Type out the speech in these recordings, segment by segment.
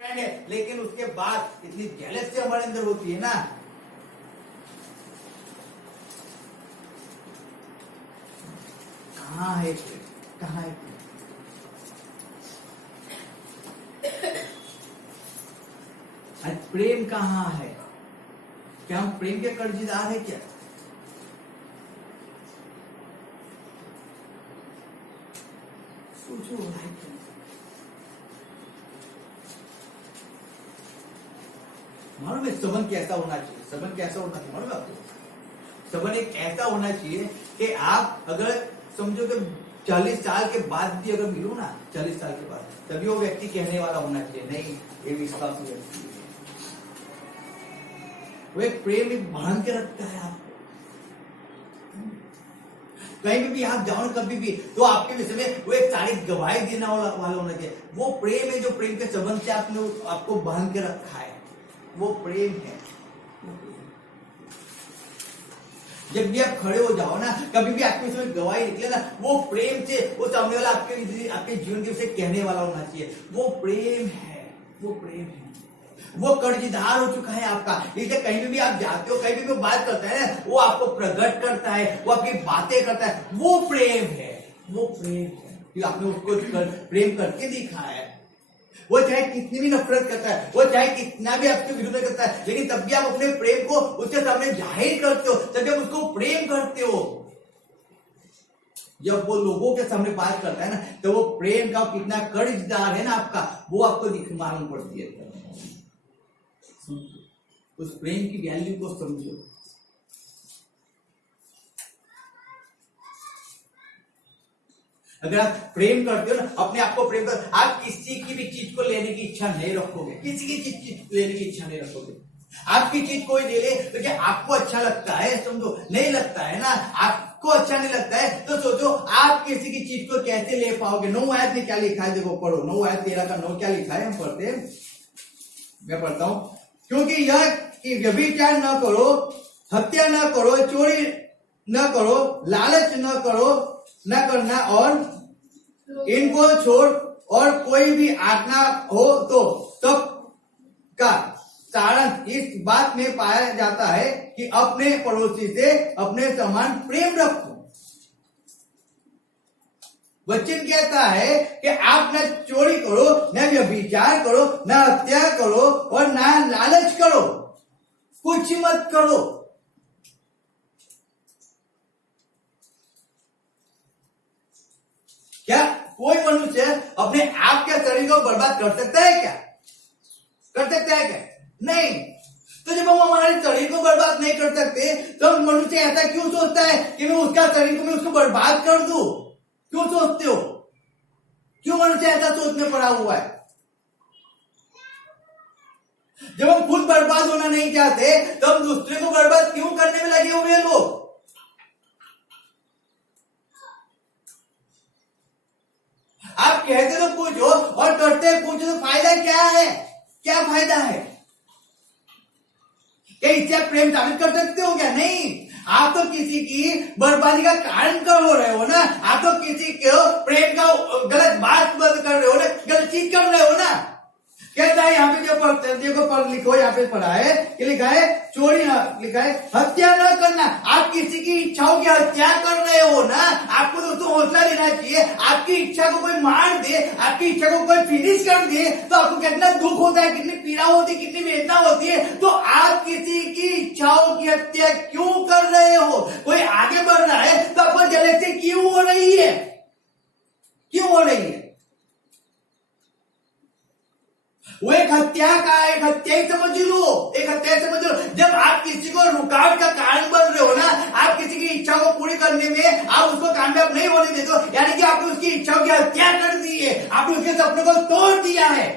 Friend है, लेकिन उसके बाद इतनी जेलसी हमारे अंदर होती है ना। कहाँ है कहाँ है आज प्रेम कहाँ है? क्या हम प्रेम के कर्जदार है क्या? सोचो भाई, मालूम है संबंध कैसा होना चाहिए? संबंध कैसा होना चाहिए मालूम है आपको? संबंध एक ऐसा होना चाहिए कि आप अगर समझो कि 40 साल के बाद भी अगर मिलो ना, 40 साल के बाद, तभी वो व्यक्ति कहने वाला होना चाहिए नहीं ये विश्वास व्यक्ति है। वो एक प्रेम एक बांध के रखता है आपको। कहीं भी आप जाओ कभी भी तो आपके विषय में वो एक सारी गवाही देने वाला होना चाहिए। वो प्रेम है जो प्रेम के संबंध से आपने आपको बांध के रखा है, वो प्रेम है। जब भी आप खड़े हो जाओ ना, कभी भी आपके विषय में गवाही निकले ना, वो प्रेम से वो सामने वाला आपके जीवन के विषय कहने वाला होना चाहिए। वो प्रेम है, वो प्रेम है। वो कर्जदार हो चुका है आपका, इसलिए कहीं भी आप जाते हो, कहीं भी वो बात करता है ना, वो आपको प्रकट करता है, वो आपकी बातें करता है। वो प्रेम है, वो प्रेम है कि आपने उसको प्रेम करके दिखा है। वो चाहे कितनी भी नफरत करता है, वो चाहे कितना भी आपके विरुद्ध करता है, लेकिन तब भी आप अपने प्रेम को उसके सामने जाहिर करते हो, तभी आप उसको प्रेम करते हो। जब वो लोगों के सामने बात करता है ना, तो वो प्रेम का कितना कर्जदार है ना आपका, वो आपको मालूम पड़ती है। उस प्रेम की वैल्यू को समझो। अगर आप प्रेम करते हो ना, अपने आप को प्रेम कर, आप किसी की भी चीज को लेने की इच्छा नहीं रखोगे, किसी की चीज लेने की इच्छा नहीं रखोगे। आपकी चीज कोई ले ले तो क्या आपको अच्छा लगता है? समझो नहीं लगता है ना, आपको अच्छा नहीं लगता है तो सोचो आप किसी की चीज को कैसे ले पाओगे। 9 आयत में क्या लिखा है, देखो पढ़ो, 9 आयत 13 का 9 क्या लिखा है, हम पढ़ते हैं, मैं पढ़ता हूं। क्योंकि यह कि व्यभिचार न करो, हत्या न करो, चोरी न करो, लालच न करो, न करना, और इनको छोड़ और कोई भी आज्ञा हो तो सब का सारांश इस बात में पाया जाता है कि अपने पड़ोसी से अपने समान प्रेम रखो। वचन कहता है कि आप न चोरी करो, न व्यभिचार करो, न हत्या करो, और न लालच करो, कुछ मत करो। क्या कोई मनुष्य अपने आप के शरीर को बर्बाद कर सकता है क्या? कर सकता है क्या? नहीं। तो जब हम हमारे शरीर को बर्बाद नहीं कर सकते तो मनुष्य ऐसा क्यों सोचता है कि मैं उसका शरीर को मैं उसको बर्बाद कर दूं? क्यों सोचते हो? क्यों मनुष्य ऐसा सोचने पड़ा हुआ है? जब हम खुद बर्बाद होना नहीं चाहते तो हम दूसरे को बर्बाद क्यों करने में लगे हुए हैं लोग? आप कहते तो कुछ हो और करते कुछ, तो फायदा क्या है? क्या फायदा है? क्या इससे आप प्रेम साबित कर सकते हो क्या? नहीं। आप तो किसी की बर्बादी का कारण कर हो रहे हो ना, आप तो किसी को प्रेम का गलत बात कर रहे हो ना, गलत चीज कर रहे हो ना। कहता है यहाँ पे जो पढ़ते को पढ़ लिखो, यहाँ पे पढ़ा है कि लिखा है चोरी ना, लिखा है हत्या न करना। आप किसी की इच्छाओं की हत्या कर रहे हो ना। आपको दोस्तों हौसला देना चाहिए। आपकी इच्छा को कोई मार दे, आपकी इच्छा को कोई फिनिश कर दे तो आपको कितना दुख होता है, कितनी पीड़ा होती है, कितनी वेदना होती है। तो आप किसी की इच्छाओं की हत्या क्यों कर रहे हो? कोई आगे बढ़ रहा है तो आपको जेलसी क्यों हो रही है? क्यों हो रही है? वो एक हत्या ही समझ लो, एक हत्या समझ लो। जब आप किसी को रुकावट का कारण बन रहे हो ना, आप किसी की इच्छा को पूरी करने में आप उसको कामयाब नहीं होने देते हो, यानी कि आपने उसकी इच्छाओं की हत्या कर दी है, आपने उसके सपने को तोड़ दिया है।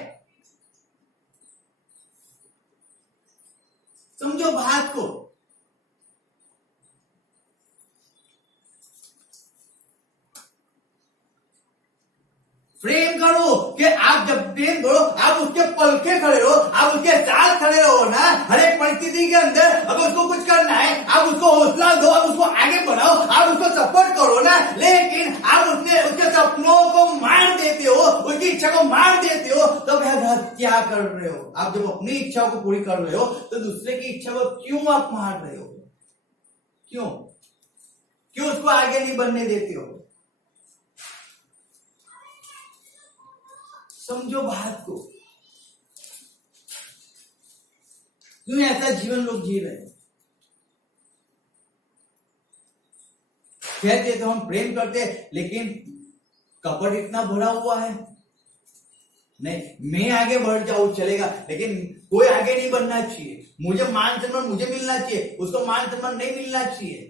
समझो बात को। प्रेम करो कि आप जब प्रेम करो आप उसके पलके खड़े रहो, आप उसके साथ खड़े रहो ना। हर एक परिस्थिति के अंदर अगर उसको कुछ करना है आप उसको हौसला दो, आप उसको आगे बढ़ाओ, आप उसको सपोर्ट करो ना। लेकिन आप उसके सपनों को मार देते हो, उसकी इच्छा को मार देते हो, तो वह हत्या कर रहे हो। आप जब अपनी इच्छा को पूरी कर रहे हो तो दूसरे की इच्छा को क्यों आप मार रहे हो? क्यों क्यों उसको आगे नहीं बढ़ने देते हो? समझो बात को। क्यों ऐसा जीवन लोग जी रहे हैं? कहते तो हम प्रेम करते हैं, लेकिन कपट इतना भरा हुआ है। नहीं, मैं आगे बढ़ जाऊं चलेगा, लेकिन कोई आगे नहीं बढ़ना चाहिए। मुझे मान सम्मान मुझे मिलना चाहिए, उसको मान सम्मान नहीं मिलना चाहिए।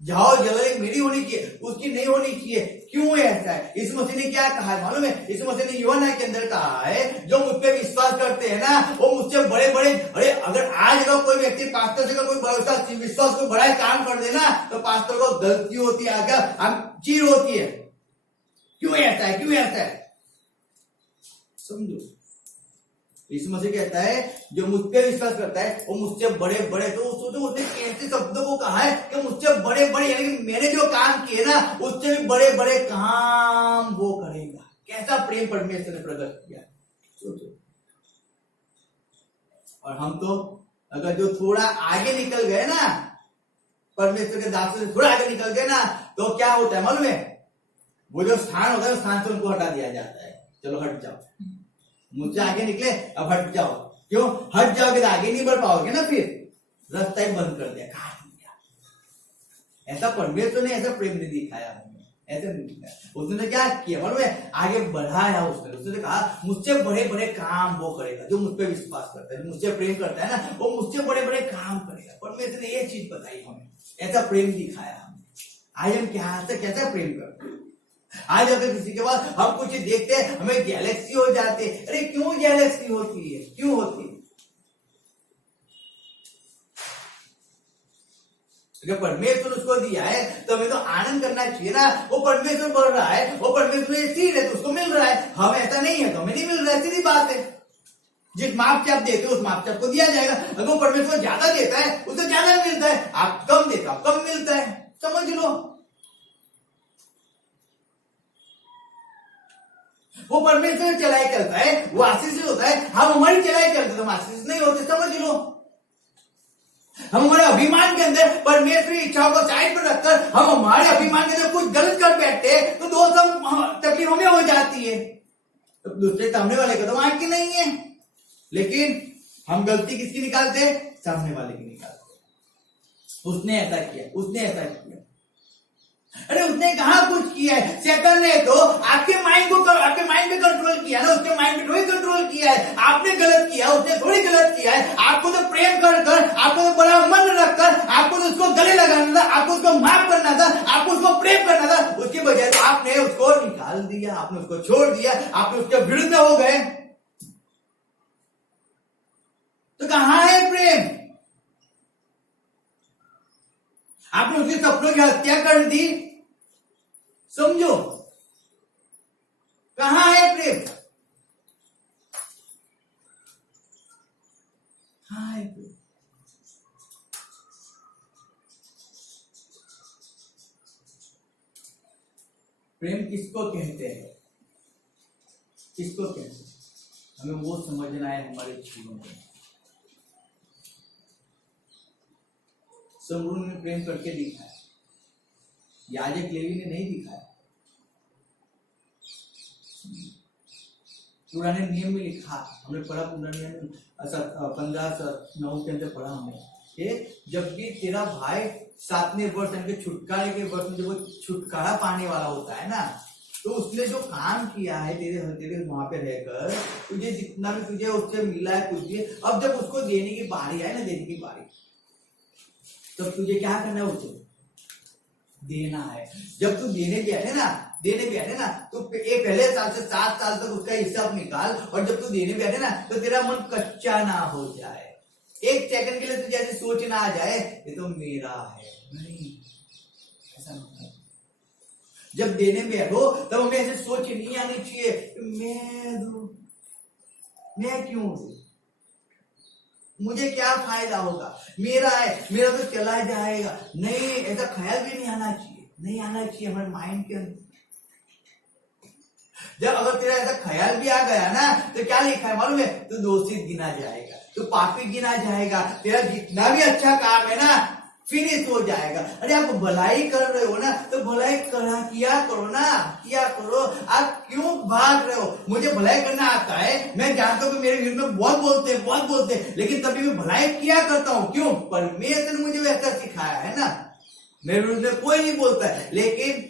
जाओ जगह मेरी होनी चाहिए, उसकी नहीं होनी चाहिए। क्यों ऐसा है? इस मसीह ने क्या कहा है मालूम है? इस मसीह ने यूहन्ना के अंदर कहा है, जो मुझ पे विश्वास करते हैं ना, वो मुझसे बड़े बड़े, अरे अगर आज अगर कोई व्यक्ति पास्टर से कोई विश्वास को बड़ा काम कर देना, तो पास्टर को गलती होती है, आगे चीर होती है। क्यों ऐसा है? क्यों ऐसा है? समझो, इस मसीह कहता है जो मुझ पे विश्वास करता है वो मुझसे बड़े बड़े, तो उसने कैसे शब्दों को कहा है कि मुझसे बड़े बड़े, यानी कि मैंने जो काम किए ना उससे भी बड़े बड़े काम वो करेगा। कैसा प्रेम परमेश्वर ने प्रकट किया, सोचो। और हम तो अगर जो थोड़ा आगे निकल गए ना, परमेश्वर के दास से थोड़ा आगे निकल गए ना, तो क्या होता है मालूम है? वो जो स्थान होता है उस स्थान से उनको हटा दिया जाता है। चलो हट जाओ, मुझसे आगे निकले, अब हट जाओ। क्यों हट जाओगे? तो आगे नहीं बढ़ पाओगे ना, फिर रास्ता ही बंद कर दिया, काट दिया। ऐसा परमेश्वर ने ऐसा प्रेम नहीं दिखाया हमें, ऐसा नहीं दिखाया। उसने क्या किया मालूम है? आगे बढ़ाया उसने कहा मुझसे बड़े बड़े काम वो करेगा जो मुझ पर विश्वास करता है, मुझसे प्रेम करता है ना, वो मुझसे बड़े बड़े काम करेगा। परमेश्वर ने ये चीज बताई हमें, ऐसा प्रेम दिखाया हमें। आज हम कैसा प्रेम करते हैं? आज अगर किसी के पास हम कुछ देखते हैं हमें गैलेक्सी हो जाते हैं। अरे क्यों गैलेक्सी होती है? क्यों होती है? अगर परमेश्वर उसको दिया है तो हमें तो आनंद करना चाहिए ना। वो परमेश्वर बढ़ रहा है, वो परमेश्वर ये चीज है तो उसको मिल रहा है, हम ऐसा नहीं है तो हमें नहीं मिल रहा है। सीधी बात है, जिस माप से आप देते हो उस माप से आपको दिया जाएगा। अगर वो परमेश्वर ज्यादा देता है उसे ज्यादा मिलता है, आप कम देते हो कम मिलता है। समझ लो, वो परमेश्वर चलाई करता है, वो आशीष होता है। हम हमारी चलाई करते तो हम आशीष नहीं होते। समझ लो, हम हमारे अभिमान के अंदर परमेश्वर की इच्छाओं को साइड पर रखकर हम हमारे अभिमान के अंदर कुछ गलत कर बैठते हैं, तो दोस्त तकलीफ हमें हो जाती है। तो दूसरे सामने वाले का तो आंख की नहीं है, लेकिन हम गलती किसकी निकालते हैं? सामने वाले की निकालते। उसने ऐसा किया, उसने ऐसा किया। अरे उसने कहा कुछ किया है? शैतान ने तो आपके माइंड पे कंट्रोल किया ना, उसके माइंड पे थोड़ी कंट्रोल किया है। आपने गलत किया, उसने थोड़ी गलत किया है। आपको तो प्रेम कर कर, आपको तो बड़ा मन रखकर, आपको तो उसको गले लगाना था, आपको उसको माफ करना था, आपको उसको प्रेम करना था। उसकी बजाय आपने उसको निकाल दिया, आपने उसको छोड़ दिया, आपने उसके विरुद्ध हो गए। तो कहां है प्रेम? आपने उसके सपनों की हत्या कर दी। समझो, कहां है प्रेम? कहां है प्रेम? प्रेम किसको कहते हैं? किसको कहते हैं? हमें वो समझना है हमारे जीवन में। समरून ने प्रेम करके दिखाया, याजक लेवी ने नहीं दिखाया। पुराने नियम में लिखा, हमने पढ़ा, पुराने नियम 15:9 के अंदर पढ़ा हमने कि जब भी तेरा भाई 7वें वर्ष यानी छुटकारे के वर्ष में जब वो छुटकारा पाने वाला होता है ना, तो उसने जो काम किया है तेरे वहां पे रहकर, तुझे जितना भी तुझे उससे मिला है कुछ, अब जब उसको देने की बारी आए ना, देने की बारी, तब तुझे क्या करना है? उसे देना है। जब तू देने बैठे ना तो पहले साल से 7 साल तक उसका हिसाब निकाल, और जब तू देने बैठे ना तो तेरा मन कच्चा ना हो जाए। एक सेकंड के लिए तुझे ऐसे सोच ना आ जाए ये तो मेरा है, नहीं, ऐसा नहीं। जब देने बैठो तब हमें ऐसे सोच नहीं आनी चाहिए मैं क्यों दूं, मुझे क्या फायदा होगा, मेरा है, मेरा तो चला जाएगा। नहीं, ऐसा ख्याल भी नहीं आना चाहिए, नहीं आना चाहिए हमारे माइंड के अंदर। जब अगर तेरा ऐसा ख्याल भी आ गया ना तो क्या लिखा है मालूम है, तो दोषी गिना जाएगा, तो पापी गिना जाएगा, तेरा जितना भी अच्छा काम है ना फिनिश हो जाएगा। अरे आप भलाई कर रहे हो ना तो भलाई किया करो ना, किया करो। आप क्यों भाग रहे हो? मुझे भलाई करना आता है, मैं जानता हूँ कि मेरे विरुद्ध में बहुत बोलते हैं, लेकिन तभी मैं भलाई किया करता हूँ। क्यों? परमेश्वर ने मुझे वैसा सिखाया है ना। मेरे विरुद्ध में कोई नहीं बोलता है, लेकिन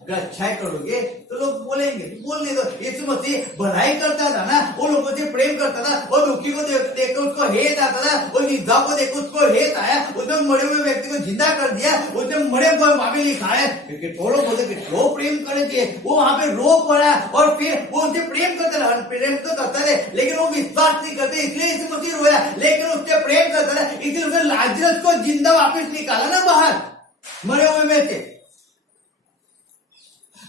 अगर अच्छाई करोगे तो लोग बोलेंगे, बोलने दो। यीशु मसीह भलाई करता था ना, वो लोगों से प्रेम करता था, और दुखी को देख उसको हेत आता था, और निंदा को देख उसको हेत आया, उसने मरे हुए व्यक्ति को जिंदा कर दिया, उसने मरे हुए वहां पे लिखा है कि थोड़ा बोलते कि रो प्रेम करे थे, वो वहां पे रो पड़ा, और फिर वो उनसे प्रेम करते रहा, प्रेम तो करता रहे, लेकिन वो विश्वास नहीं करते, इसलिए यीशु मसीह रोया, लेकिन उससे प्रेम करता रहा, इसलिए उसने लाजरस को जिंदा वापिस निकाला ना बाहर मरे हुए में से।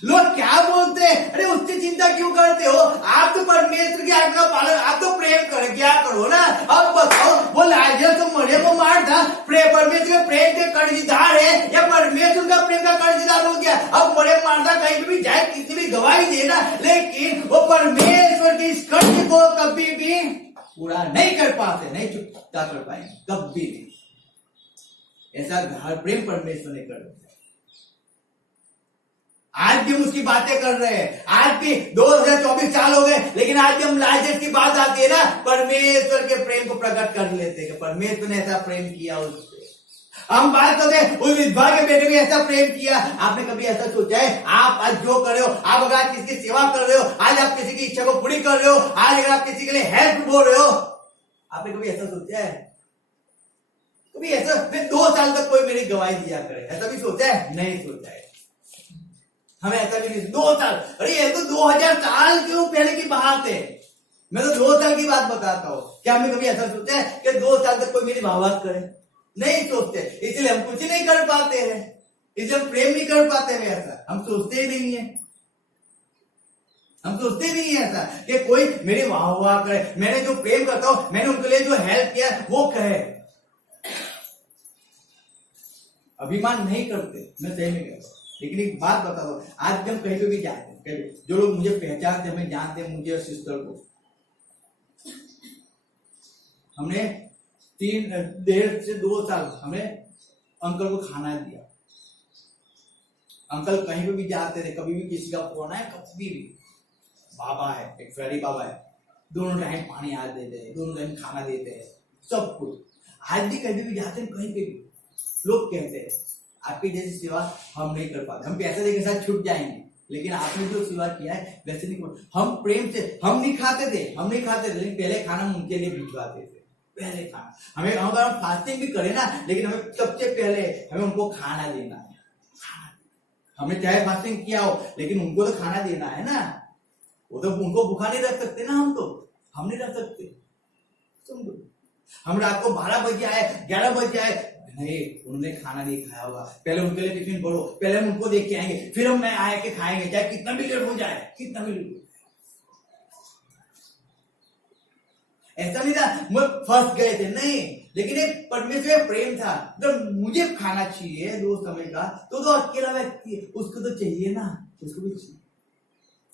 लोग क्या बोलते हैं, अरे उससे चिंता क्यों करते हो? आप तो परमेश्वर की आज्ञा का पालन, आप तो प्रेम कर क्या करो ना। अब बताओ, वो लाजरस तो मरे को मार था, परमेश्वर के प्रेम के कर्जदार है या परमेश्वर का प्रेम का कर्जदार हो गया? अब मरे मारता कहीं भी जाए, किसी भी गवाही देना, लेकिन वो परमेश्वर के इस कर्ज को कभी भी पूरा नहीं कर पाते, नहीं चुकता कर पाएंगे कभी भी। ऐसा प्रेम परमेश्वर ने कर दिया। आज भी हम उसकी बातें कर रहे हैं, आज भी 2024 साल हो गए, लेकिन आज भी हम लाजरस की बात आती है ना, परमेश्वर के प्रेम को प्रकट कर लेते हैं कि परमेश्वर ने ऐसा प्रेम किया उस पे। हम बात करते हैं उस विधवा के बेटे ने ऐसा प्रेम किया। आपने कभी ऐसा सोचा है? आप आज जो कर रहे हो, आप अगर आज किसी की सेवा कर रहे हो, आज आप किसी की इच्छा को पूरी कर रहे हो, आज अगर आप किसी के लिए हेल्प बोल रहे हो, आपने कभी ऐसा सोचा है? कभी ऐसा फिर 2 साल तक कोई मेरी गवाही दिया करे, ऐसा भी सोचा है? नहीं सोचा है। हमें ऐसा भी नहीं, 2 साल, अरे ये तो 2000 साल क्यों पहले की बात है। मैं तो 2 साल की बात बताता हूँ। क्या हमने कभी ऐसा सोचा है कि 2 साल तक कोई मेरी वाहवाही करे? नहीं सोचते, इसलिए हम कुछ नहीं कर पाते हैं, इसलिए हम प्रेम नहीं कर पाते हैं। ऐसा हम सोचते ही नहीं है, हम सोचते नहीं है ऐसा कि कोई मेरी वाहवाही करे, मैंने जो प्रेम करता हूं, मैंने उनके लिए जो हेल्प किया वो कहे। अभिमान नहीं करते, मैं सही नहीं कहता। लेकिन एक बात बता दो, आज भी हम कहीं पे भी जाते हैं, कहीं जो लोग मुझे पहचानते, हमें जानते हैं, मुझे और सिस्टर को, हमने 1.5 से 2 साल हमने अंकल को खाना दिया। अंकल कहीं पे भी जाते थे, कभी भी किसी का फोन आए, कभी भी, बाबा है, एक फ्रेडी बाबा है, दोनों टाइम पानी आ देते हैं, दोनों टाइम खाना देते हैं, सब कुछ। आज भी कहीं भी जाते हैं, कहीं पे भी लोग कहते हैं आपकी जैसी सेवा हम नहीं कर पाते, हम पैसे देके साथ छूट जाएंगे, लेकिन आपने जो सेवा किया है वैसे नहीं। हम प्रेम से, हम नहीं खाते थे, लेकिन पहले खाना हम उनके लिए भिजवाते थे, पहले खाना। हमें अगर हम फास्टिंग भी करें ना, लेकिन हमें सबसे पहले हमें उनको खाना देना है। हमें चाहे फास्टिंग किया हो, लेकिन उनको तो खाना देना है ना। वो तो उनको भूखा नहीं रख सकते ना, हम नहीं रख सकते। समझो, हम रात को 12 बजे आए, 11 बजे आए, नहीं उन्होंने खाना नहीं खाया होगा, पहले उनके लिए टिफिन भरो, पहले हम उनको देख के आएंगे, फिर हम मैं आए के खाएंगे, चाहे कितना भी लेट हो जाए, कितना भी लेट। ऐसा नहीं था मैं फंस गए थे, नहीं, लेकिन एक परमेश्वर प्रेम था। जब मुझे खाना चाहिए 2 समय का, तो अकेला व्यक्ति उसको तो चाहिए ना, उसको भी चाहिए,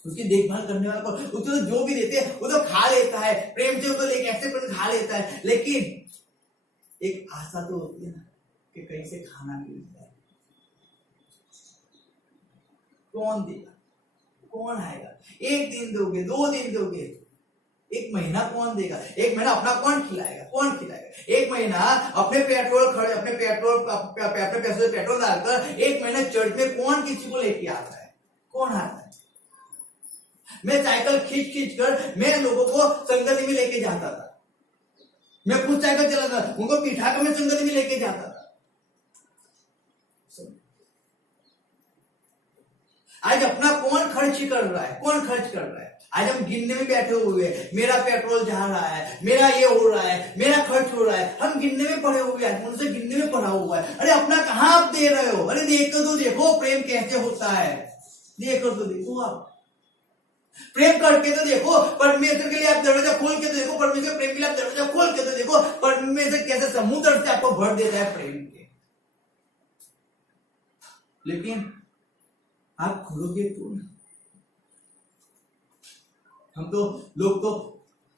उसकी देखभाल करने वाला को, उसको तो जो भी देते हैं वो तो खा लेता है प्रेम से, वो तो लेके ऐसे पर खा लेता है, लेकिन एक आशा तो होती है ना कि कहीं से खाना मिल जाए। कौन देगा, कौन आएगा? 1 दिन दोगे, 2 दिन दोगे, 1 महीना कौन देगा? 1 महीना अपना कौन खिलाएगा? 1 महीना अपने पेट्रोल खर्च, अपने पैसे से पेट्रोल डालकर 1 महीना चर्च में कौन किसी को लेके आता है? कौन आता है? मैं साइकिल खींच कर मैं लोगों को संगति में लेके जाता था, मैं खुद साइकिल चलाता था, उनको बिठा कर मैं संगति में लेके जाता था। आज अपना कौन खर्च कर रहा है? कौन खर्च कर रहा है? आज हम गिनने में बैठे हुए हैं, मेरा पेट्रोल जा रहा है, मेरा ये हो रहा है, मेरा खर्च हो रहा है, हम गिनने में पड़े हुए हैं, उनसे गिनने में पड़ा हुआ है। अरे अपना कहां आप दे रहे हो? अरे देख कर तो देखो प्रेम कैसे होता है, देख कर तो देखो, आप प्रेम करके तो देखो, परमेश्वर के लिए आप दरवाजा खोल के तो देखो, परमेश्वर प्रेम के लिए आप दरवाजा खोल के तो देखो, परमेश्वर कैसे समुद्र से आपको भर देता है प्रेम के। लेकिन आप खोलोगे तो, हम तो लोग तो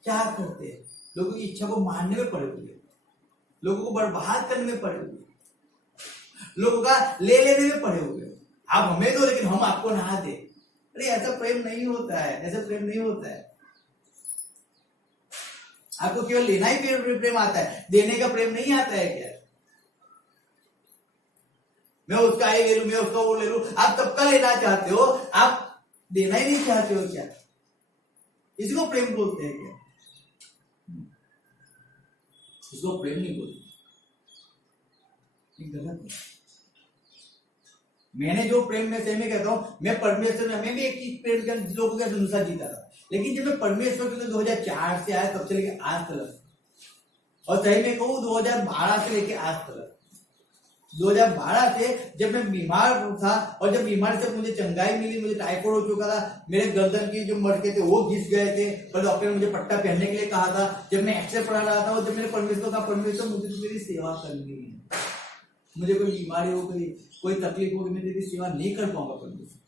क्या करते हैं, लोगों की इच्छा को मारने में पड़े हुए, लोगों को बर्बाद करने में पड़े हुए, लोगों का ले लेने में पड़े हुए। आप हमें दो लेकिन हम आपको ना दे। अरे ऐसा प्रेम नहीं होता है, ऐसा प्रेम नहीं होता है। आपको केवल लेना ही प्रेम आता है, देने का प्रेम नहीं आता है क्या? मैं उसका ये ले लूं, मैं उसका वो ले लूं, आप सबका लेना चाहते हो, आप देना ही नहीं चाहते हो क्या? इसको प्रेम बोलते हैं क्या? इसको प्रेम नहीं बोलते, ये गलत है। मैंने जो प्रेम में से मैं कहता हूं, मैं परमेश्वर में, मैं भी एक चीज प्रेम के लोगों के अनुसार जीता था, लेकिन जब मैं परमेश्वर के 2004 से आया तब से लेके आज तक, और सही में कहूं 2012 से लेके आज तक, 2012 से जब मैं बीमार था, और जब बीमार से मुझे चंगाई मिली, मुझे टाइफाइड हो चुका था, मेरे गर्दन की जो मटके थे वो घिस गए थे, पर डॉक्टर ने मुझे पट्टा पहनने के लिए कहा था। जब मैं एक्सरे पढ़ा रहा था, और जब मेरे परमेश्वर का, परमेश्वर मुझे तो मेरी सेवा करनी है, मुझे कोई बीमारी हो गई, कोई तकलीफ होगी, मैं तेरी सेवा नहीं कर पाऊंगा परमेश्वर।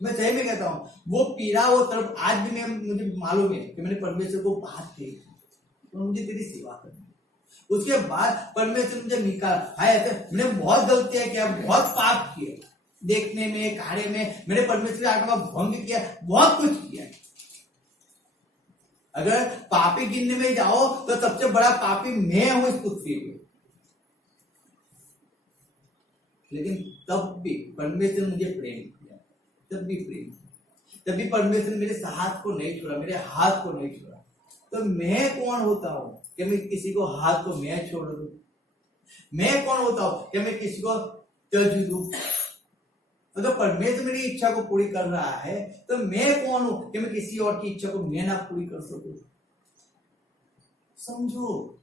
मैं सही में कहता हूँ, वो पीड़ा, वो तरफ आज भी मुझे मालूम है कि मैंने परमेश्वर को बात की, तो मुझे तेरी सेवा करनी। उसके बाद परमेश्वर मुझे निकाल, हाय ऐसे मैंने बहुत गलतियां किया, बहुत पाप किए, देखने में, कार्य में, मैंने परमेश्वर आत्मा का भंग किया, बहुत कुछ किया। अगर पापी गिनने में जाओ तो सबसे बड़ा पापी मैं हूं इस पृथ्वी पे, लेकिन तब भी परमेश्वर मुझे प्रेम किया, तब भी प्रेम, तभी परमेश्वर मेरे हाथ को नहीं छोड़ा, मेरे हाथ को नहीं छोड़ा। तो मैं कौन होता हूं कि मैं किसी को हाथ को मैं छोड़ दूं? मैं कौन होता हूं कि मैं किसी को त्यज दूं? अगर परमेश्वर मेरी इच्छा को पूरी कर रहा है तो मैं कौन हूं कि मैं किसी और की इच्छा को मैं ना पूरी कर सकूं? समझो,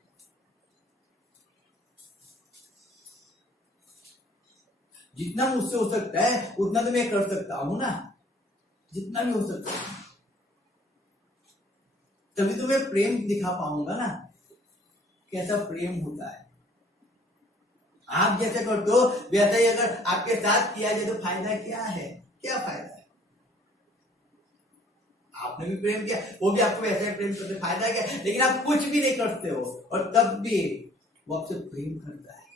जितना मुझसे हो सकता है उतना तो मैं कर सकता हूं ना, जितना भी हो सकता है, तभी तो मैं प्रेम दिखा पाऊंगा ना, कैसा प्रेम होता है। आप जैसे करते हो वैसा ही अगर आपके साथ किया जाए तो फायदा क्या है? क्या फायदा है? आपने भी प्रेम किया, वो भी आपको वैसे ही प्रेम करते, फायदा क्या? लेकिन आप कुछ भी नहीं करते हो और तब भी वो आपसे प्रेम करता है।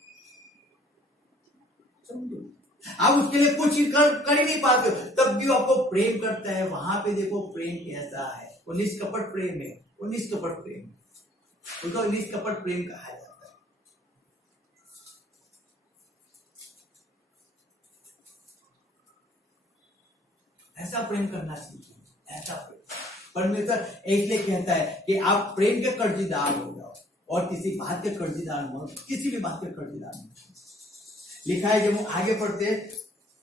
समझो, आप उसके लिए कुछ कर ही नहीं पाते हो, तब भी वो आपको प्रेम करता है। वहां पे देखो प्रेम कैसा है, वो निष्कपट प्रेम है, वो निष्कपट प्रेम, उसको निष्कपट प्रेम कहा जाता है। ऐसा प्रेम करना सीखिए, ऐसा प्रेम। परमेश्वर इसलिए कहता है कि आप प्रेम के कर्जदार हो जाओ और किसी बात के कर्जदार मत, किसी भी बात के कर्जदार मत। लिखा है, जब हम आगे पढ़ते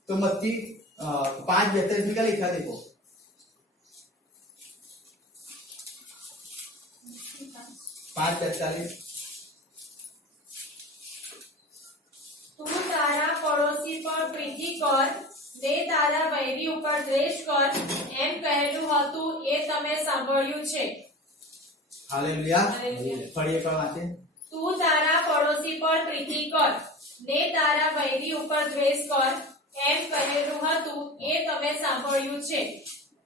तो मत्ती 5:42 का लिखा, देखो 5:42, તું તારા પડોશી પર પ્રીતિ કર ને તારા વૈરી ઉપર દ્વેષ કર, એમ કહેલું હતું એ તમે સાંભળ્યું છે। हालेलुया। हालेलुया। पढ़िए कल आते। તું તારા પડોશી પર પ્રીતિ કર ને તારા વૈરી ઉપર દ્વેષ કર, એમ કહેલું હતું એ તમે સાંભળ્યું છે।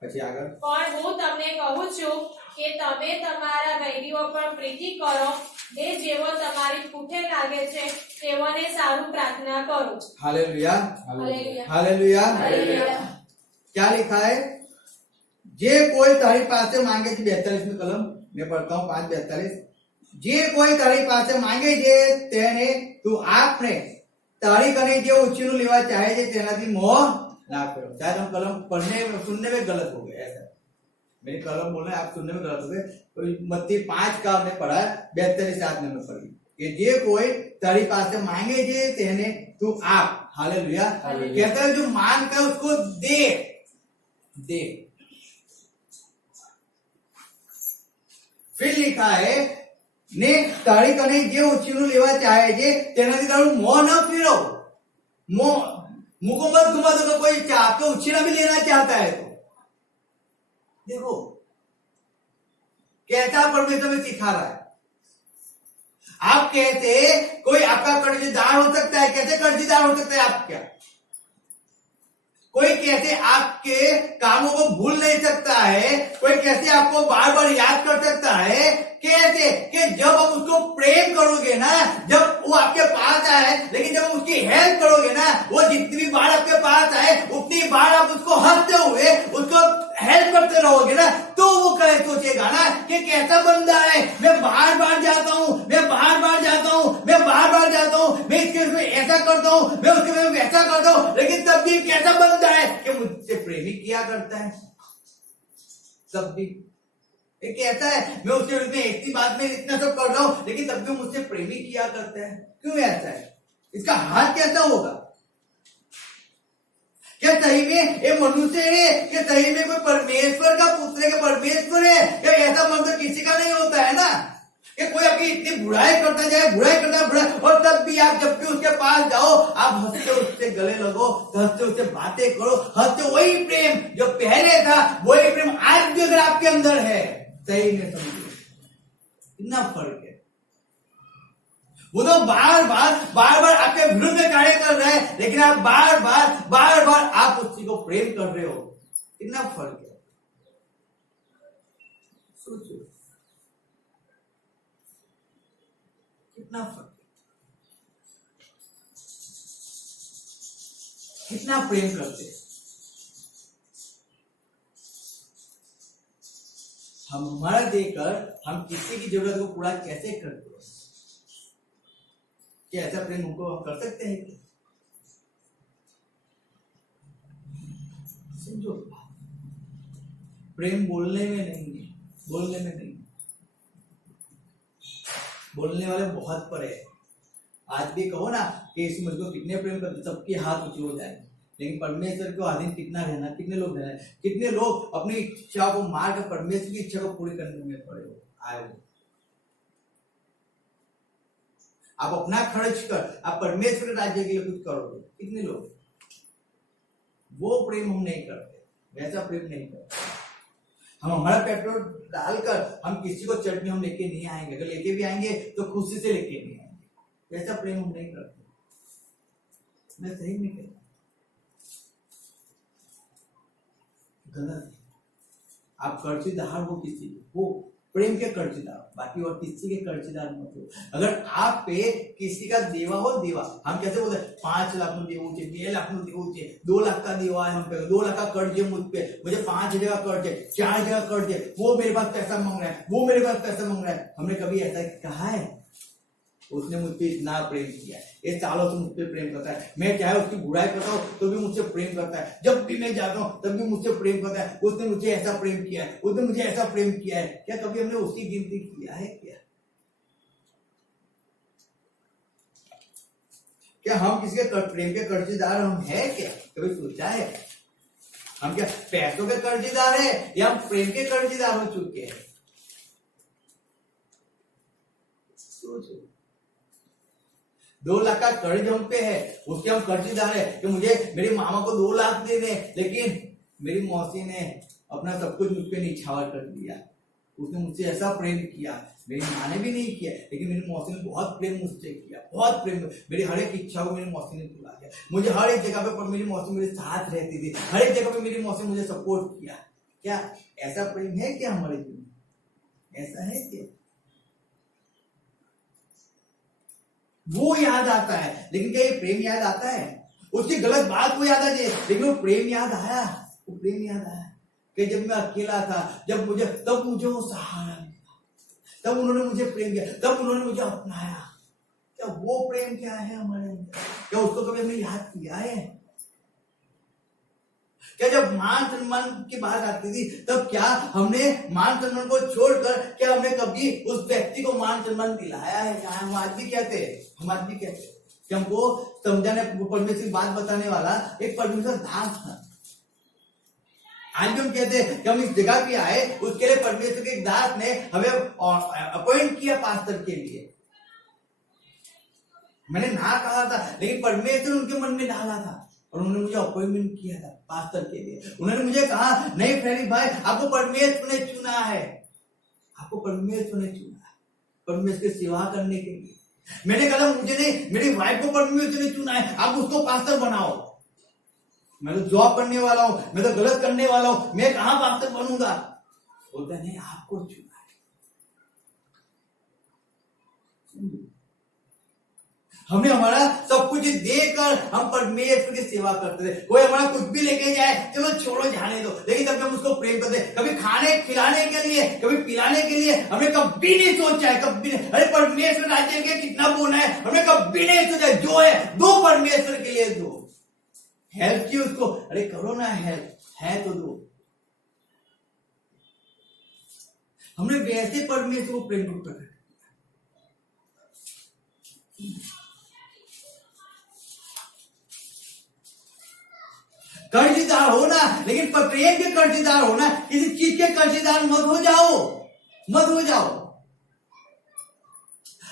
પછી આગળ, પણ હું તમને કહું છું કે તમે તમારા વૈરીઓ પર પ્રીતિ કરો ને જેવો તમારી પૂઠે લાગે છે તેઓને સારું પ્રાર્થના કરો। Hallelujah, hallelujah. हालेलुया। हालेलुया। क्या लिखा है? जे कोई तारी पासे मांगे, 42 में कलम मैं पढ़ता हूँ 5:42, जे कोई तारी पासे मांगे जे तेने तू आपने तारी कने जे उछीनु लेवा चाहे जे तेनाथी मोह ना करो। शायद हम कलम पढ़ने में, सुनने में गलत हो गए, ऐसा मेरी कलम बोल रहे, आप सुनने में गलत हो गए। तो मत्ती 5 का हमने पढ़ा है, 42 में पढ़ी कि जे कोई तारी पासे मांगे जे तेने तू आप, हालेलुया, कहता है जो मांगता है उसको दे, दे। फिर लिखा है ने तारी कने जे उछीनु लेवा चाहे जे तेनाथी तारू मोह न फिरो। मोह मुंह को मत घुमा दो, कोई चाहते उछीना भी लेना चाहता है तो देखो कैसा परमेश्वर में सिखा रहा है। आप कहते कोई आपका कर्जदार हो सकता है, कैसे कर्जदार हो सकता है? आप क्या कोई कैसे आपके कामों को भूल नहीं सकता है, कोई कैसे आपको बार बार याद कर सकता है, कैसे कि जब आप उसको प्रेम करोगे ना, जब वो आपके पास आए, लेकिन जब उसकी हेल्प करोगे ना, वो जितनी भी बार आपके पास आए उतनी बार आप उसको हंसते हुए उसको हेल्प करते रहोगे ना, तो वो कहे सोचेगा ना कि कैसा बंदा है, मैं बार बार जाता हूँ, मैं बार बार जाता हूँ, मैं बार बार जाता हूँ, मैं इसके में ऐसा करता हूँ, मैं उसके में वैसा करता हूँ, लेकिन तब भी कैसा बंदा है कि मुझसे प्रेम ही किया करता है। तब भी एक कहता है मैं उसके विरुद्ध में एक ही बात में इतना सब कर रहा हूं, लेकिन तब भी मुझसे प्रेम ही किया करता है। क्यों ऐसा है? इसका हाथ कैसा होगा? क्या सही में ये मनुष्य है? क्या सही में कोई परमेश्वर का पुत्र है? क्या परमेश्वर है? क्या ऐसा मन तो किसी का नहीं होता है ना, कि कोई आपकी इतनी बुराई करता जाए, बुराई करता बुराई, और तब भी आप जब भी उसके पास जाओ आप हंसते उससे गले लगो, हंसते उससे बातें करो, हंसते वही प्रेम जो पहले था वही प्रेम आज भी अगर आपके अंदर है, सही में समझिए कितना फर्क है। वो तो बार बार आपके विरुद्ध में कार्य कर रहा है, लेकिन आप बार बार आप उसी को प्रेम कर रहे हो। कितना फर्क है, सोचो कितना फर्क है, कितना प्रेम करते हैं हम। हमारा देकर हम किसी की जरूरत को पूरा कैसे करते हैं? क्या ऐसा प्रेम उनको हम कर सकते हैं क्या? समझो, प्रेम बोलने में नहीं है, बोलने में नहीं, बोलने वाले बहुत परे है। आज भी कहो ना कि इस मुझको कितने प्रेम करते, सबके हाथ ऊंचे हो जाए, लेकिन परमेश्वर को अधीन कितना रहना, कितने लोग रहना, कितने लोग अपनी इच्छा को मार कर परमेश्वर की इच्छा को पूरी करने में पड़े हो आए हो। आप अपना खर्च कर आप परमेश्वर के राज्य के लिए कुछ करोगे, कितने लोग? वो प्रेम हम नहीं करते, वैसा प्रेम नहीं करते। हम हमारा पेट्रोल डालकर हम किसी को चटनी हम लेके नहीं आएंगे, अगर लेके भी आएंगे तो खुशी से लेके नहीं आएंगे, वैसा प्रेम हम नहीं करते। मैं सही नहीं कहता, गलत है। आप कर्जदार हो किसी वो प्रेम के कर्जदार, बाकी और किसी के कर्जदार मत हो। अगर आप पे किसी का देवा हो, देवा हम कैसे बोलते हैं, 5 लाख में देवो चाहिए, 6 लाख में देवो चाहिए, 2 लाख का देवा है हम पे, 2 लाख का कर्ज है मुझ पे, मुझे 5 जगह कर्ज है, 4 जगह कर्ज है, वो मेरे पास पैसा मांग रहा है, वो मेरे पास पैसा मांग रहा है। हमने कभी ऐसा कहा है? उसने मुझ पे इतना प्रेम किया, ये सालों से मुझ पे प्रेम करता है, मैं चाहे उसकी बुराई करता हूँ तो भी मुझसे प्रेम करता है, जब भी मैं जाता हूँ तब भी मुझसे प्रेम करता है, उसने मुझे ऐसा प्रेम किया है, उसने मुझे ऐसा प्रेम किया है। क्या कभी हमने उसकी गिनती किया है क्या? क्या हम किसी के प्रेम के कर्जदार हम है क्या? कभी सोचा है? हम क्या पैसों के कर्जदार है या हम प्रेम के कर्जदार हो चुके हैं? सोचो, 2 लाख का कर्ज हम पे है, उसके हम कर्जदार है कि मुझे मेरे मामा को 2 लाख दे दे, लेकिन मेरी मौसी ने अपना सब कुछ मुझ पे निछावर कर दिया। उसने मुझसे ऐसा प्रेम किया, मेरी माँ ने भी नहीं किया, लेकिन मेरी मौसी ने बहुत प्रेम मुझसे किया, बहुत प्रेम। मेरी हर एक इच्छा को मेरी मौसी ने पूरा किया, मुझे हर एक जगह पे मेरी मौसी मेरे साथ रहती थी, हर एक जगह पे मेरी मौसी मुझे सपोर्ट किया। क्या ऐसा प्रेम है क्या हमारे जीवन में? ऐसा है क्या? वो याद आता है, लेकिन क्या ये प्रेम याद आता है? उसकी गलत बात को याद आ जाए, लेकिन वो प्रेम याद आया, वो प्रेम याद आया कि जब मैं अकेला था, जब मुझे तब मुझे वो सहारा मिला, तब उन्होंने मुझे प्रेम किया, तब उन्होंने मुझे अपनाया। क्या वो प्रेम क्या है हमारे अंदर? क्या उसको कभी हमने याद किया है? क्या जब मान सम्मान की बात आती थी तब क्या हमने मान सम्मान को छोड़कर क्या हमने कभी उस व्यक्ति को मान सम्मान दिलाया है? क्या हम आज भी कहते हैं, हम आज भी कहते हैं कि हमको समझाने परमेश्वर की बात बताने वाला एक परमेश्वर दास था। आज भी हम कहते हैं कि हम इस जगह पे आए, उसके लिए परमेश्वर के एक दास ने हमें अपॉइंट किया पास्टर के लिए। मैंने ना कहा था, लेकिन परमेश्वर उनके मन में डाला था और उन्होंने मुझे अपॉइंटमेंट किया था पास्टर के लिए। उन्होंने मुझे कहा, नहीं फ्रेंड भाई, आपको परमेश्वर ने चुना है, आपको परमेश्वर ने चुना है परमेश्वर की सेवा करने के लिए। मैंने कहा मुझे नहीं, मेरी वाइफ को परमेश्वर ने चुना है, आप उसको पास्टर बनाओ। मैं तो जॉब करने वाला हूं, मैं तो गलत करने वाला हूं, मैं कहां पास्टर बनूंगा। बोलता नहीं, आपको चुना है। हमने हमारा सब कुछ देकर हम परमेश्वर की सेवा करते थे। कोई हमारा कुछ भी लेके जाए, चलो छोड़ो जाने दो, लेकिन तब हम उसको प्रेम करते। कभी खाने खिलाने के लिए, कभी पिलाने के लिए हमने कभी नहीं सोचा है, कभी नहीं। अरे परमेश्वर राज्य के कितना बोना है, हमने कभी नहीं सोचा। जो है दो परमेश्वर के लिए दो। हेल्प की उसको, अरे करो ना हेल्प, है तो दो। हमने वैसे परमेश्वर को प्रेम को प्रकट। कर्जदार होना, लेकिन प्रेम के कर्जदार होना, किसी चीज के कर्जदार मत हो जाओ, मत हो जाओ।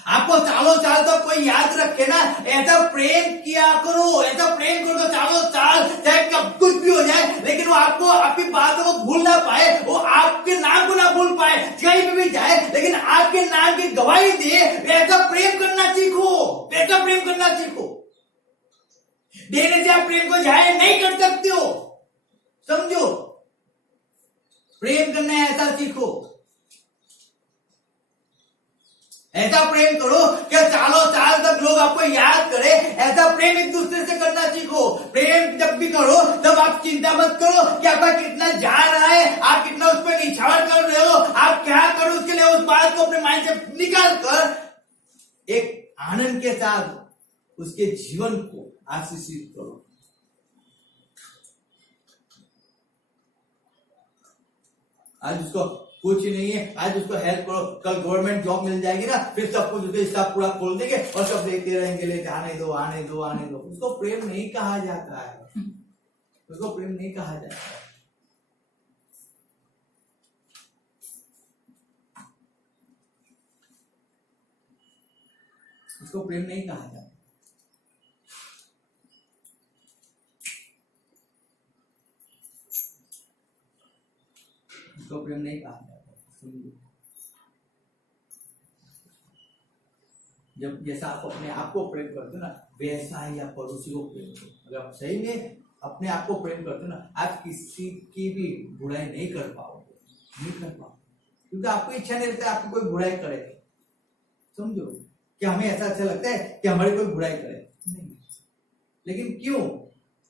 आपको चालो साल तो कोई याद रखे ना, ऐसा प्रेम किया करो, ऐसा प्रेम करो चालो साल, चाहे कब कुछ भी हो जाए, लेकिन वो आपको आपकी बातों को भूल ना पाए, वो आपके नाम को ना भूल पाए, कहीं पे भी जाए लेकिन आपके नाम की गवाही दे। ऐसा प्रेम करना सीखो, ऐसा प्रेम करना सीखो। देने से आप प्रेम को जाहिर नहीं कर सकते हो, समझो। प्रेम करना है ऐसा सीखो, ऐसा प्रेम करो कि सालों साल तक लोग आपको याद करें। ऐसा प्रेम एक दूसरे से करना सीखो। प्रेम जब भी करो तब आप चिंता मत करो कि आपका कितना जा रहा है, आप कितना उस पर निछावर कर रहे हो, आप क्या करो उसके लिए। उस बात को अपने माइंड से निकाल कर एक आनंद के साथ उसके जीवन को आशीषित करो। आज उसको कुछ नहीं है, आज उसको हेल्प करो, कल गवर्नमेंट जॉब मिल जाएगी ना, फिर सब कुछ उसके स्टाफ पूरा खोल देंगे और सब देखते रहेंगे, लेके आने दो आने दो आने दो। उसको प्रेम नहीं कहा जाता है, उसको प्रेम नहीं कहा जाता है। उसको प्रेम नहीं कहा जाता। उसको प्रेम नहीं कहा जाता। जब जैसा आप अपने आप को प्रेम करते हो ना, वैसा ही आप पड़ोसी को प्रेम करो। अगर आप सही में अपने आप को प्रेम करते हो ना, आप किसी की भी बुराई नहीं कर पाओगे, नहीं कर पाओगे, क्योंकि आपको इच्छा नहीं रहता आपको कोई बुराई करे। समझो कि हमें ऐसा अच्छा लगता है कि हमारी कोई बुराई करे, नहीं। लेकिन क्यों?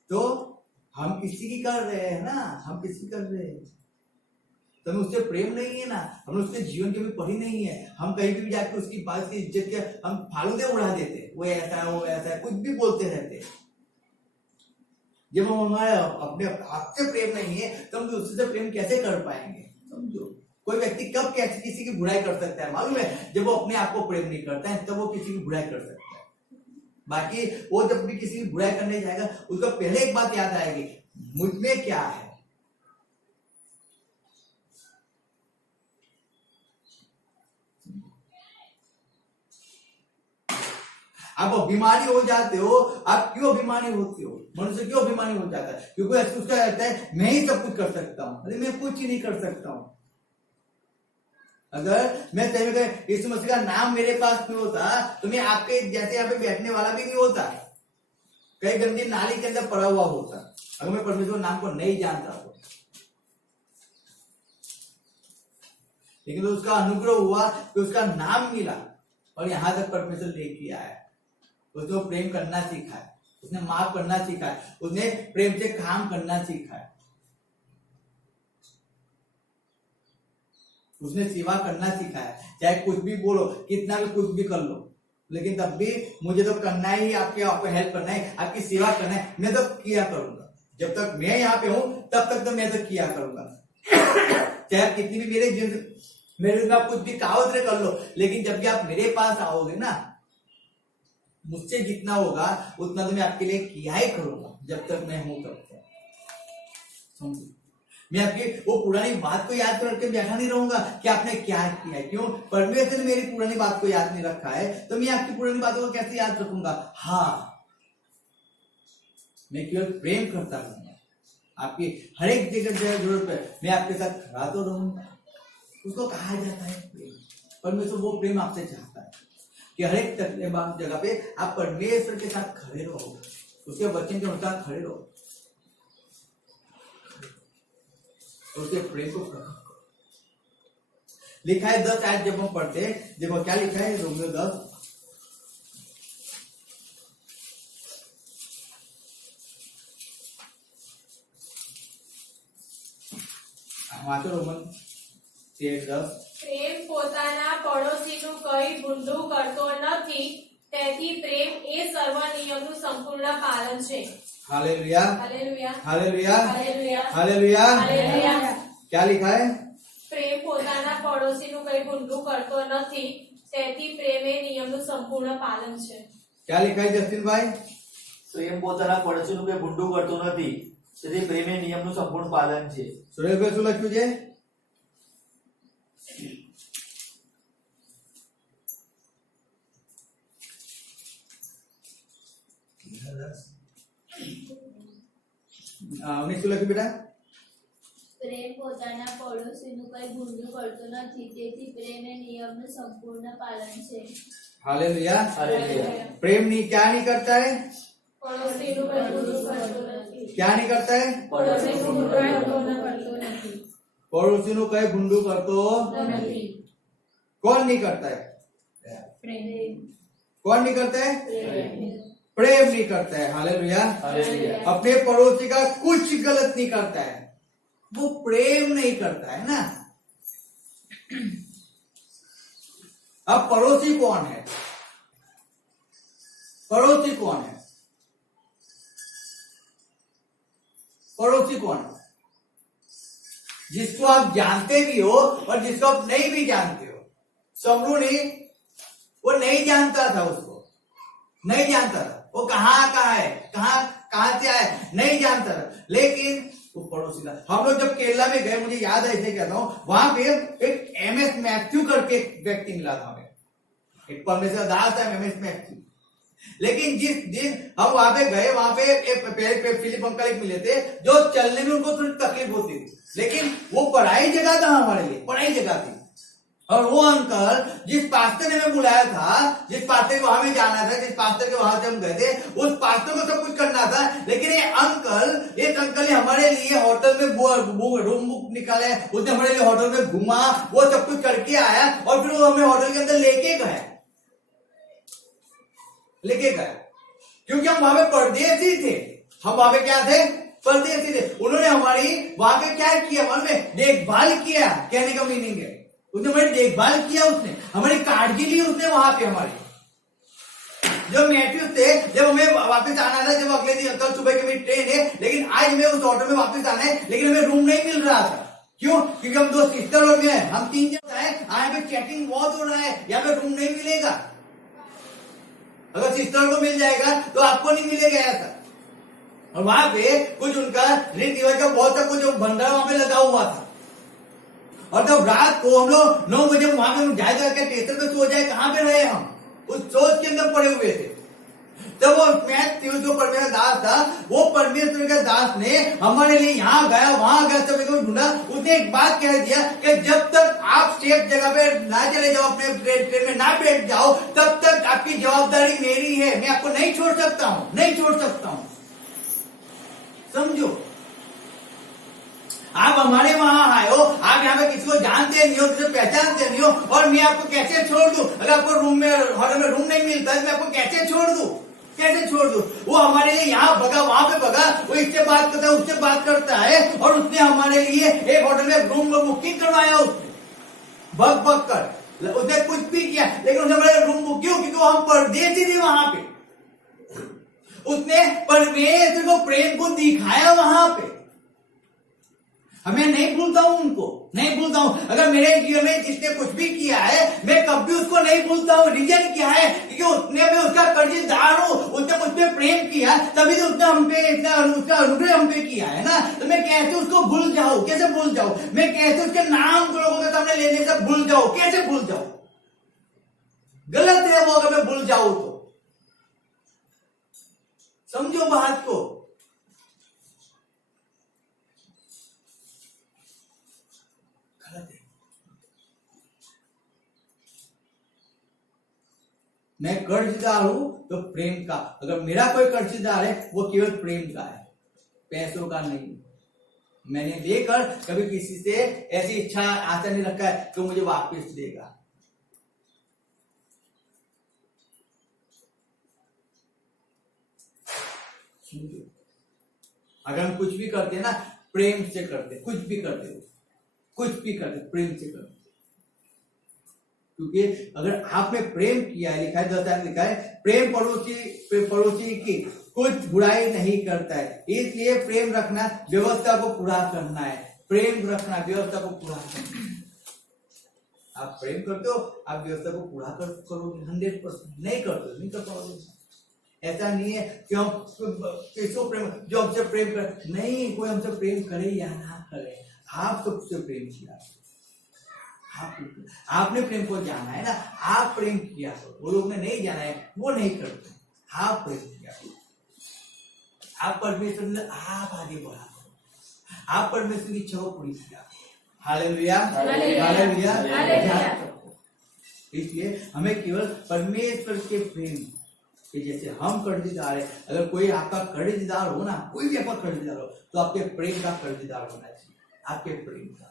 तो हम किसी की कर रहे हैं ना, हम किसी कर रहे हैं, तो हमें उससे प्रेम नहीं है ना, हमने उसके जीवन के भी पढ़ी नहीं है। हम कहीं भी जाकर उसकी बात की इज्जत के हम फालूदे उड़ा देते, वो ऐसा है वो ऐसा है, कुछ भी बोलते रहते। जब हम हमारे अपने आपसे प्रेम नहीं है तो हम दूसरे से प्रेम कैसे कर पाएंगे? समझो, कोई व्यक्ति कब कैसे किसी की बुराई कर सकता है मालूम है? जब वो अपने आप को प्रेम नहीं करता है तब वो किसी की बुराई कर सकता है। बाकी वो जब भी किसी की बुराई करने जाएगा उसको पहले एक बात याद आएगी, मुझ में क्या है। आप बीमारी हो जाते हो, आप क्यों बीमारी होती हो? मनुष्य क्यों बीमारी हो जाता है? क्योंकि उसका कहता है मैं ही सब कुछ कर सकता हूं। अरे मैं कुछ ही नहीं कर सकता हूं। अगर मैं यीशु मसीह का नाम मेरे पास नहीं होता तो मैं आपके जैसे यहाँ पे बैठने वाला भी नहीं होता, कई गंदी नाली के अंदर पड़ा हुआ होता, अगर मैं परमेश्वर नाम को नहीं जानता तो। लेकिन तो उसका अनुग्रह हुआ कि उसका नाम मिला और यहां तक परमेश्वर लेके आया। उसने प्रेम करना सीखा है, उसने माफ करना सीखा है, उसने प्रेम से काम करना सीखा है, उसने सेवा करना सीखा है। चाहे कुछ भी बोलो, कितना भी कुछ भी कर लो, लेकिन तब भी मुझे तो करना ही, आपको हेल्प करना है, आपकी सेवा करना है, मैं तो किया करूंगा। जब तक मैं यहाँ पे हूं तब तक तो मैं तो किया करूंगा। चाहे आप कितनी भी मेरे आप कुछ भी कहावत कर लो, लेकिन जब भी आप मेरे पास आओगे ना, मुझसे जितना होगा उतना तो मैं आपके लिए किया ही करूंगा। जब तक मैं हूं तब तक समझो, मैं आपकी वो पुरानी बात को याद करके बैठा नहीं रहूंगा कि आपने क्या किया है। क्यों? परमेश्वर ने मेरी पुरानी बात को याद नहीं रखा है तो मैं आपकी पुरानी बातों को कैसे याद रखूंगा? हाँ, मैं केवल प्रेम करता रहूंगा, आपकी हर एक जगह जरूरत है मैं आपके साथ खड़ा तो रहूंगा। उसको कहा जाता है प्रेम। परमेश्वर वो प्रेम आपसे चाहता है कि हर एक जगह पे आप परमेश्वर के साथ खड़े रहो, उसके वचन के अनुसार खड़े रहो। और उसके प्रेम को प्रकट करो। लिखा है 10 आयत जब हम पढ़ते हैं, देखो क्या लिखा है रोमियो 10, વાંચો રોમન 13:10. પ્રેમ પોતાના પડોશીનું કઈ ભૂંડું કરતો નથી, તેથી પ્રેમ એ સર્વ નિયમનું સંપૂર્ણ પાલન છે. Hallelujah hallelujah, hallelujah hallelujah, hallelujah. Hallelujah. क्या लिखा है? પ્રેમ પોતાના પડોશીનું કઈ ભૂંડું કરતો નથી, તેથી પ્રેમ એ નિયમનું સંપૂર્ણ પાલન છે. क्या लिखा है जस्टिन भाई? પ્રેમ પોતાના પડોશીનું કઈ ભૂંડું કરતું નથી, તેથી પ્રેમ એ નિયમનું સંપૂર્ણ પાલન છે. સુરેશ ભાઈ શું લખ્યું છે? અમને શું લખ્યું બેટા? પ્રેમ પોતાના પડોશીનું કઈ ભૂંડું કરતો નથી, તેથી પ્રેમ એ નિયમનું સંપૂર્ણ પાલન છે. हालेलुया. હાલેલુયા. प्रेम नहीं क्या नहीं करता है? પડોશીનું કઈ ભૂંડું કરતો નથી. क्या नहीं करता है? પડોશીનું કઈ ભૂંડું કરતો નથી. पड़ोसी नु कई भूंडू करतो નથી. कौन नहीं करता है? પ્રેમ. कौन नहीं करता है? પ્રેમ. प्रेम नहीं करता है. हालेलुया. હાલેલુયા. अपने पड़ोसी का कुछ गलत नहीं करता है, वो प्रेम नहीं करता है ना. अब पड़ोसी कौन है? पड़ोसी कौन है? पड़ोसी कौन है? जिसको आप जानते भी हो और जिसको आप नहीं भी जानते हो. समरू नहीं, वो नहीं जानता था, उसको नहीं जानता था, वो कहाँ का है, कहाँ से आया नहीं जानता था, लेकिन वो पड़ोसी था. हम लोग जब केरला में गए, मुझे याद है, इसे कहता हूं, वहां पे एक एमएस मैथ्यू करके एक व्यक्ति मिला था हमें, एक परमेश्वर दास था एमएस मैथ्यू. लेकिन जिस दिन हम वहां पे गए, वहां पे पहले फिलिप अंकल एक मिले थे, जो चलने में उनको थोड़ी तकलीफ होती थी, लेकिन वो पढ़ाई जगह था हमारे लिए, पढ़ाई जगह थी. और वो अंकल जिस पास्टर ने हमें बुलाया था, जिस पास्टर को हमें जाना था, जिस पास्टर के वहां से हम गए थे, उस पास्टर को सब कुछ करना था, लेकिन एक अंकल ने हमारे लिए होटल में रूम बुक निकाले, उसने हमारे लिए होटल में घुमा, वो सब कुछ करके आया और फिर वो हमें होटल के अंदर लेके गया, क्योंकि हम वहां पे परदेसी थे. हम वहां पे क्या थे? परदेसी थे. उन्होंने हमारी वहां पे क्या किया? मालूम है? देखभाल किया. कहने का मीनिंग है, उसने हमारी देखभाल किया, उसने हमारी काळजी ली, उसने वहां पे हमारी. जो मैथ्यू थे, जब हमें वापस आना था, जब अगले दिन कल सुबह की मेरी ट्रेन है, लेकिन आज हमें उस ऑटो में वापस आना है, लेकिन हमें रूम नहीं मिल रहा था. क्यों? क्योंकि हम 2 सिस्टर और मैं, हम 3 जन आए, यहाँ पे चेकिंग बहुत हो रहा है, यहाँ पे रूम नहीं मिलेगा. अगर सिस्टर को मिल जाएगा तो आपको नहीं मिलेगा ऐसा. और वहां पे कुछ उनका रीति रिवाज का बहुत सा कुछ भंडारा वहां पे लगा हुआ था. और तब रात को हम लोग 9 बजे वहां पे जाएगा क्या स्टेशन पे सो जाए, कहां पे रहे हम, उस सोच के अंदर पड़े हुए थे. तब वो मैथ्यू जो परमेश्वर दास था, वो परमेश्वर के दास ने हमारे लिए यहाँ गया वहां गया, सब को ढूंढा. उसने एक बात कह दिया कि जब तक आप सेफ जगह पे ना चले जाओ, अपने ट्रेन में ना बैठ जाओ, तब तक आपकी जवाबदारी मेरी है, मैं आपको नहीं छोड़ सकता हूं, नहीं छोड़ सकता हूं. समझो, आप हमारे वहां आए हो, आप यहाँ पे किसी को जानते नहीं हो, किसी को पहचानते नहीं हो, और मैं आपको कैसे छोड़ दूं? अगर आपको रूम में होटल में रूम नहीं मिलता है, मैं आपको कैसे छोड़ दूं? कैसे छोड़ दूं? वो हमारे लिए यहाँ भगा, वहां पे भगा, वो इससे बात करता है, उससे बात करता है, और उसने हमारे लिए एक होटल में रूम में बुकिंग करवाया. उसने भग कर उसने कुछ भी किया, लेकिन उसने हमारे रूम बुक क्यों? क्योंकि वो हम परदेसी थे वहां पे. उसने परमेश्वर को प्रेम को दिखाया वहां पे. हमें नहीं भूलता हूं, उनको नहीं भूलता हूं. अगर मेरे जीवन में जिसने कुछ भी किया है, मैं कभी उसको नहीं भूलता हूं. रीजन क्या है? क्योंकि उसने मैं उसका कर्जदार हूं, उसने मुझ पे प्रेम किया, तभी तो उसने हम पे इतना उसका अनुग्रह हम पे किया है ना. तो मैं कैसे उसको भूल जाऊं? कैसे भूल जाऊं? मैं कैसे उसके नाम को लोगों के सामने लेने से भूल जाऊं? कैसे भूल जाऊं? गलत है वो, अगर मैं भूल जाऊं तो. समझो बात को. मैं कर्जदार हूं तो प्रेम का. अगर मेरा कोई कर्जदार है, वो केवल प्रेम का है, पैसों का नहीं. मैंने लेकर कभी किसी से ऐसी इच्छा आशा नहीं रखा है तो मुझे वापस देगा। अगर हम कुछ भी करते हैं ना प्रेम से करते, कुछ भी करते प्रेम से करते, क्योंकि अगर आपने प्रेम किया है, लिखा है लिखा है प्रेम पड़ोसी की कुछ बुराई नहीं करता है। इसलिए प्रेम रखना व्यवस्था को पूरा करना है, प्रेम रखना व्यवस्था को पूरा करना है। आप प्रेम करते हो, आप व्यवस्था को पूरा करोगे 100%। नहीं करते हो, नहीं कर पाओगे। ऐसा नहीं है कि हम किसको प्रेम, जो हमसे प्रेम कर, नहीं, कोई हमसे प्रेम करे या ना करे, आप सबसे प्रेम किया, आपने प्रेम को जाना है ना, आप प्रेम किया, वो लोग ने नहीं जाना है, वो नहीं करते, आप प्रेम किया, आप परमेश्वर ने आप आगे बढ़ा, आप परमेश्वर की इच्छा को पूरी किया। Hallelujah, hallelujah. इसलिए हमें केवल परमेश्वर के प्रेम कि जैसे हम कर्जदार है, अगर कोई आपका कर्जदार हो ना, कोई भी आपका कर्जदार हो, तो आपके प्रेम का कर्जदार होना चाहिए, आपके प्रेम का,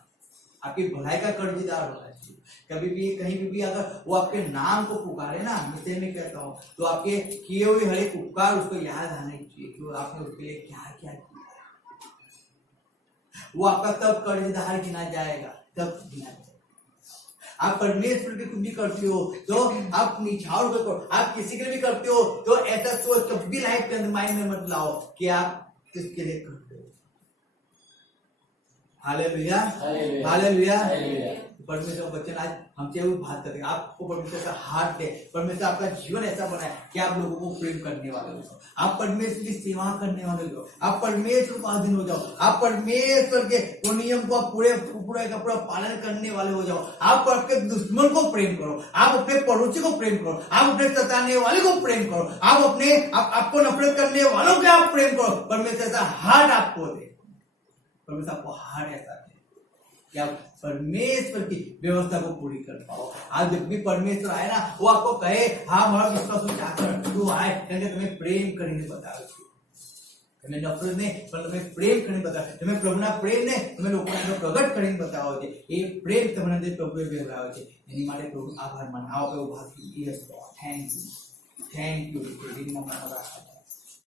आपकी भलाई का कर्जदार होना चाहिए। कभी भी कहीं भी अगर वो आपके नाम को पुकारे ना, मित्र में कहता हूँ, तो आपके किए हुए हर एक उपकार उसको याद आने चाहिए कि आपने उसके लिए क्या क्या किया। वो आपका तब कर्जदार गिना जाएगा, तब गिना जाएगा। आप परमेश्वर के कुछ भी करते हो तो आप निछावर करो, आप किसी के लिए भी करते हो तो ऐसा सोच कभी लाइफ के अंदर माइंड में मत लाओ कि आप किसके लिए करते हो। Hallelujah, hallelujah. परमेश्वर का वचन आज हमसे वो बात करें, आपको परमेश्वर का हाथ दे, परमेश्वर आपका जीवन ऐसा बनाए कि आप लोगों को प्रेम करने वाले हो, आप परमेश्वर की सेवा करने वाले हो, आप परमेश्वर को अधीन हो जाओ, आप परमेश्वर के वो नियम को आप पूरा का पूरा पालन करने वाले हो जाओ। आप आपके दुश्मन को प्रेम करो, आप अपने पड़ोसी को प्रेम करो, आप अपने सताने वाले को प्रेम करो, आप अपने आपको नफरत करने वालों के आप प्रेम करो। परमेश्वर ऐसा हार्ट आपको दे, परमेश्वर आपको हार्ट ऐसा दे कि आप परमेश्वर की व्यवस्था को पूरी कर पाओ। आज जब भी परमेश्वर आए ना, वो आपको कहे हाँ हमारा विश्वास जाकर तू आए, तुम्हें प्रेम करने बता, तुम्हें नफरत नहीं पर तुम्हें प्रेम करने बता, तुम्हें प्रभु ना प्रेम नहीं तुम्हें लोगों ने प्रगट करने बताओ छे, ये प्रेम તમને પ્રભુએ બેવરાવ્યો છે, એની માટે પ્રભુ આભાર માનો. આવો એવો ભાગ. Yes God, thank you, thank you.